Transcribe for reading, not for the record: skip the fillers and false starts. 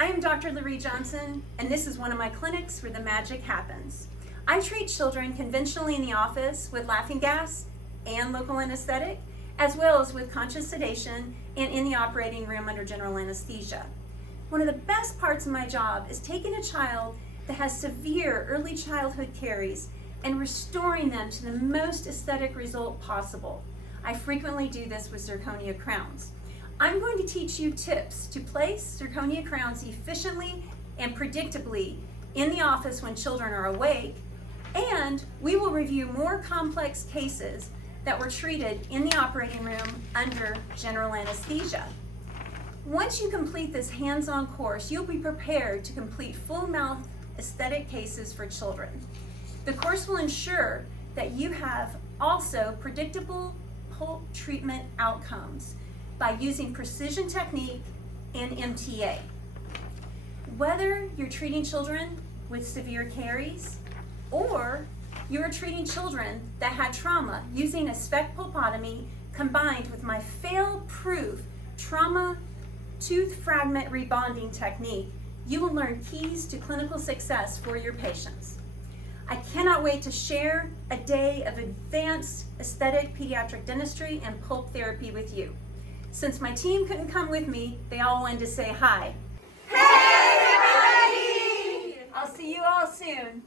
I am Dr. LaRee Johnson, and this is one of my clinics where the magic happens. I treat children conventionally in the office with laughing gas and local anesthetic, as well as with conscious sedation and in the operating room under general anesthesia. One of the best parts of my job is taking a child that has severe early childhood caries and restoring them to the most aesthetic result possible. I frequently do this with zirconia crowns. I'm going to teach you tips to place zirconia crowns efficiently and predictably in the office when children are awake, and we will review more complex cases that were treated in the operating room under general anesthesia. Once you complete this hands-on course, you'll be prepared to complete full-mouth aesthetic cases for children. The course will ensure that you have also predictable pulp treatment outcomes by using precision technique and MTA. Whether you're treating children with severe caries or you are treating children that had trauma using a speck pulpotomy combined with my fail-proof trauma tooth fragment rebonding technique, you will learn keys to clinical success for your patients. I cannot wait to share a day of advanced aesthetic pediatric dentistry and pulp therapy with you. Since my team couldn't come with me, they all wanted to say hi. Hey, everybody! I'll see you all soon.